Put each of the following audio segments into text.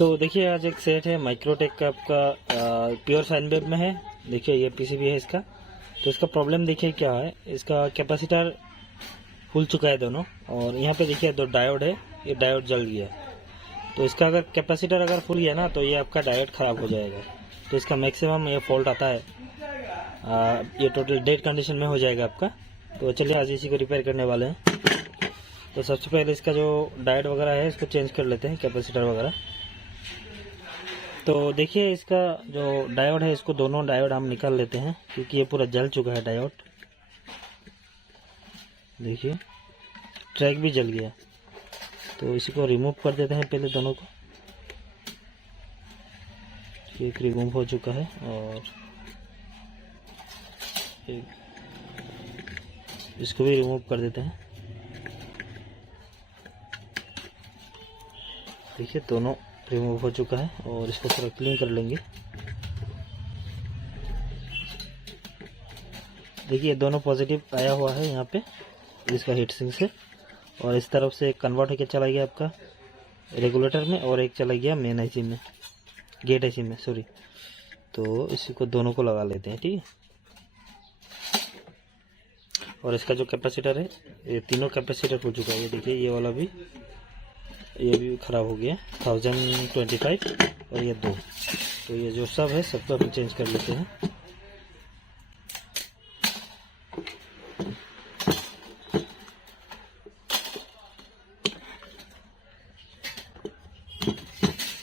तो देखिए आज एक सेट है माइक्रोटेक का आपका प्योर साइन वेव में है। देखिए ये पीसीबी है इसका। तो इसका प्रॉब्लम देखिए क्या है, इसका कैपेसिटर फूल चुका है दोनों, और यहाँ पे देखिए दो डायोड है, ये डायोड जल गया है। तो इसका अगर कैपेसिटर अगर फुल गया ना तो ये आपका डायोड ख़राब हो जाएगा। तो इसका मैक्सिमम ये फॉल्ट आता है, ये टोटल डेड कंडीशन में हो जाएगा आपका। तो चलिए आज इसी को रिपेयर करने वाले हैं। तो सबसे पहले इसका जो डायोड वगैरह है इसको चेंज कर लेते हैं, कैपेसिटर वगैरह। तो देखिए इसका जो डायोड है, इसको दोनों डायोड हम निकाल लेते हैं क्योंकि ये पूरा जल चुका है डायोड। देखिए ट्रैक भी जल गया, तो इसी को रिमूव कर देते हैं पहले दोनों को। एक रिमूव हो चुका है और इसको भी रिमूव कर देते हैं। देखिए दोनों रिमूव हो चुका है और इसको थोड़ा क्लीन कर लेंगे। देखिए दोनों पॉजिटिव आया हुआ है यहाँ पे इसका हीट सिंक से, और इस तरफ से एक कन्वर्ट होकर चला गया आपका रेगुलेटर में और एक चला गया मेन आईसी में, गेट आईसी में सॉरी। तो इसी को दोनों को लगा लेते हैं, ठीक है। और इसका जो कैपेसिटर है, ये तीनों कैपेसिटर हो चुका है। ये देखिए ये वाला भी, ये भी ख़राब हो गया 1025 और ये दो। तो ये जो सब है सबको हम चेंज कर लेते हैं।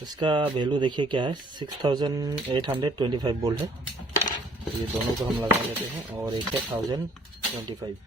इसका वैल्यू देखिए क्या है, 6825 वोल्ट है। तो ये दोनों को हम लगा लेते हैं और एक है 1025।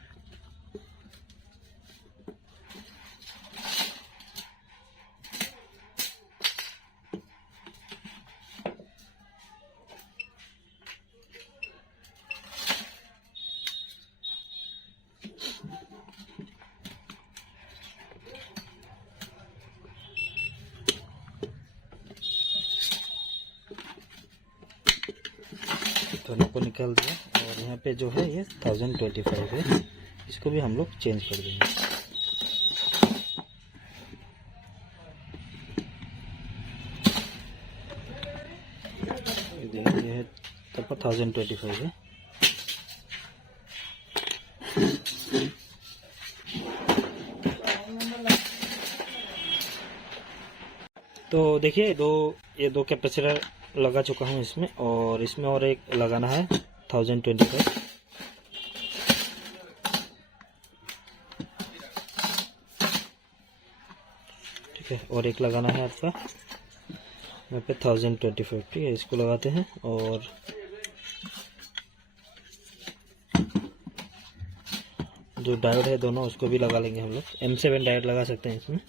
दोनों को निकाल दिया और यहाँ पे जो है ये 1025 है, इसको भी हम लोग चेंज कर देंगे। ये है तब 1025 है। तो देखिए ये दो कैपेसिटर लगा चुका हूँ इसमें, और इसमें और एक लगाना है 1025। ठीक है, और एक लगाना है आपका यहाँ पे 1025। ठीक है, इसको लगाते हैं और जो डायोड है दोनों उसको भी लगा लेंगे हम लोग। M7 डायोड लगा सकते हैं इसमें।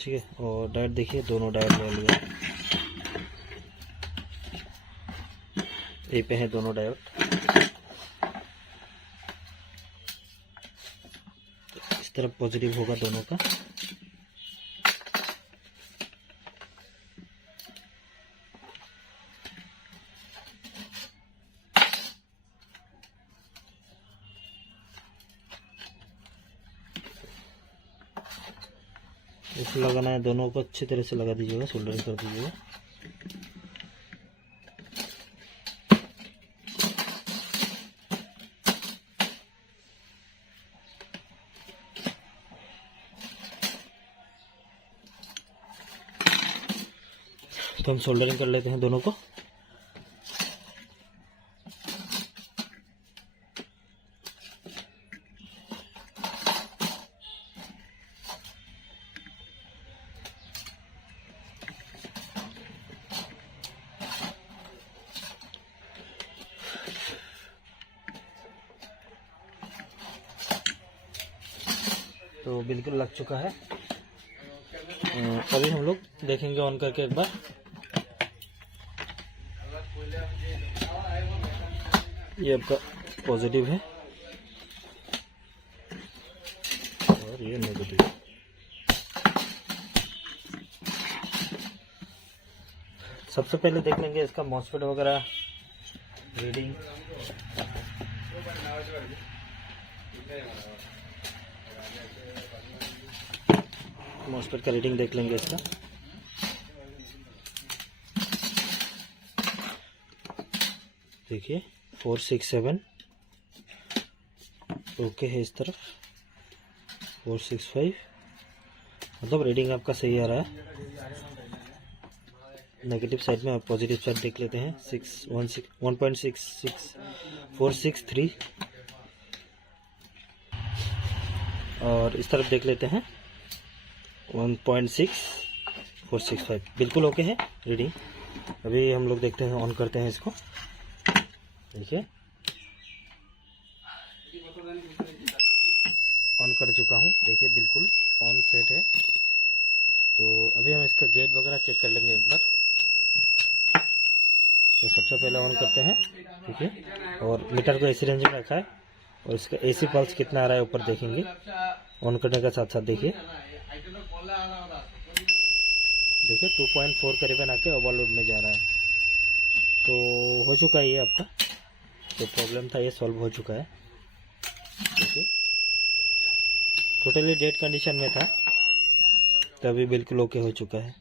ठीक है, और डायोड देखिए दोनों डायोड ले लिया, ए पे है दोनों डायोड। इस तरफ पॉजिटिव होगा दोनों का। इसको लगाना है, दोनों को अच्छी तरह से लगा दीजिएगा, सोल्डरिंग कर दीजिएगा। तो हम सोल्डरिंग कर लेते हैं दोनों को। तो बिल्कुल लग चुका है। अभी हम लोग देखेंगे ऑन करके एक बार। ये आपका पॉजिटिव है और ये नेगेटिव। सबसे पहले देख लेंगे इसका मॉसफेट वगैरह रीडिंग। मॉसफेट का रीडिंग देख लेंगे इसका। देखिए 467 ओके है इस तरफ, 465 मतलब रीडिंग आपका सही आ रहा है। नेगेटिव साइड में आप पॉजिटिव साइड देख लेते हैं 1.66463 और इस तरफ देख लेते हैं 1.6465 बिल्कुल ओके है रीडिंग। अभी हम लोग देखते हैं, ऑन करते हैं इसको। देखिए ऑन कर चुका हूँ, देखिए बिल्कुल ऑन सेट है। तो अभी हम इसका गेट वगैरह चेक कर लेंगे एक बार। तो सबसे पहले ऑन करते हैं, ठीक है, और मीटर को एसी रेंज में रखा है और इसका एसी पल्स कितना आ रहा है ऊपर देखेंगे ऑन करने का साथ साथ। देखिए 2.4 करीबन आके ओवरलोड में जा रहा है। तो हो चुका है ये आपका जो प्रॉब्लम था, ये सॉल्व हो चुका है। देखिए टोटली डेड कंडीशन में था, तो अभी बिल्कुल ओके हो चुका है।